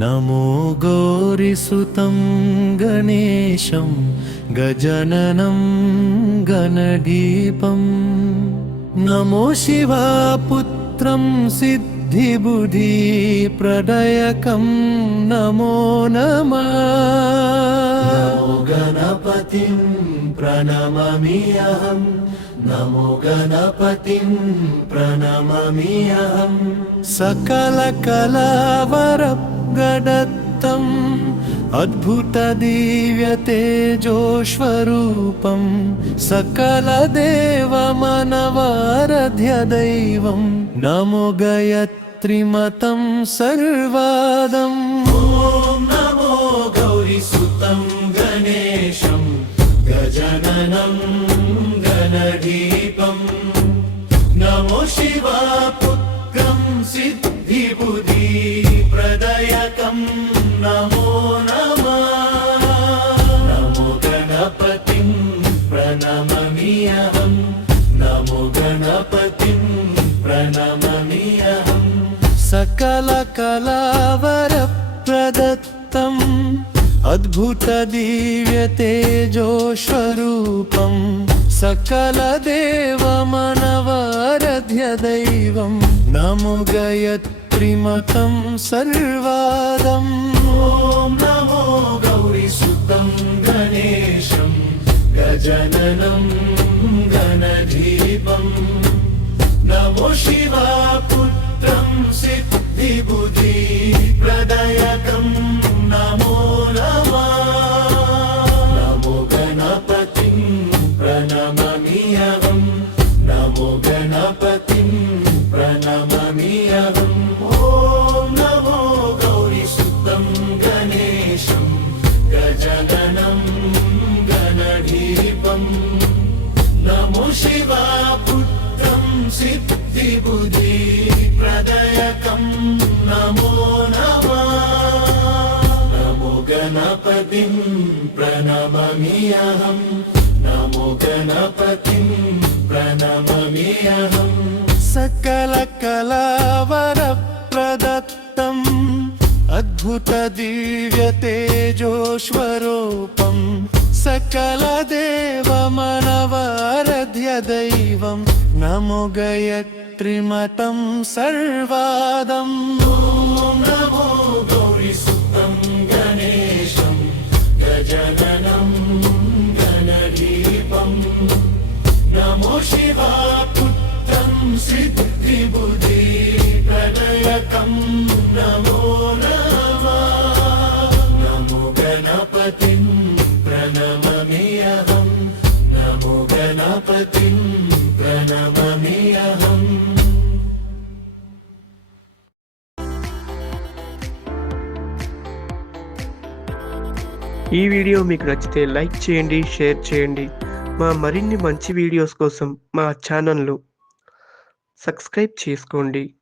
नमो गौरिसुतं गणेशं गजाननं गणदीपं नमो शिवापुत्रं सिद्धिबुद्धिप्रदायकं नमो नमः। नमो गणपतिं प्रणमामि अहं, नमो गणपतिं प्रणमामि अहं। सकलकलावरप्रदत्तम् अद्भुतदिव्यतेजोस्वरूपं सकलदेवमानवाराध्यदैवं नमो गायत्रीमतं सर्वदम्। ॐ नमो गौरीसुतं गणेशं गजाननं गणदीपं नमो शिवापुत्रं सिद्धिबुद्धिप्रदायकं नमो नमः। नमो गणपतिं प्रणमामि अहं, नमो गणपतिं प्रणमामि अहं। सकलकलावरप्रदत्तम् अद्भुतदिव्यतेजोस्वरूपं सकलदेवमानवाराध्यदैवं नमो गायत्रीमतं सर्वदम्। ॐ नमो गौरीसुतं गणेशं गजाननं गणदीपं नमो शिवापुत्रं सिद्धिबुद्धिप्रदायकं नमो नमः। नमो गणपतिं प्रणमामि अहं, नमो गणपतिं प्रणमामि अहं। ॐ नमो गौरीसुतं गणेशं गजाननं गणदीपं नमो शिवापुत्रं सिद्धिबुद्धिप्रदायकं नमो नमः। नमो गणपतिं प्रणमामि अहं, नमो गणपतिं प्रणमामि अहं। सकलकलावरप्रदत्तम् अद्भुतदिव्यतेजोस्वरूपं सकलदेवमानवाराध्यदैवं नमो गायत्रीमतं सर्वदम्। ॐ नमो गौरीसुतं गणेशं गजाननं गणदीपं नमो शिवापुत्रं सिद्धिबुद्धिप्रदायकं नमो नमः। नमो गणपतिं प्रणमामि अहं, नमो गणपतिं प्रणमामि अहम्। ఈ వీడియో మీకు నచ్చితే లైక్ చేయండి, షేర్ చేయండి. మా మరిన్ని మంచి వీడియోస్ కోసం మా ఛానల్ను సబ్స్క్రైబ్ చేసుకోండి.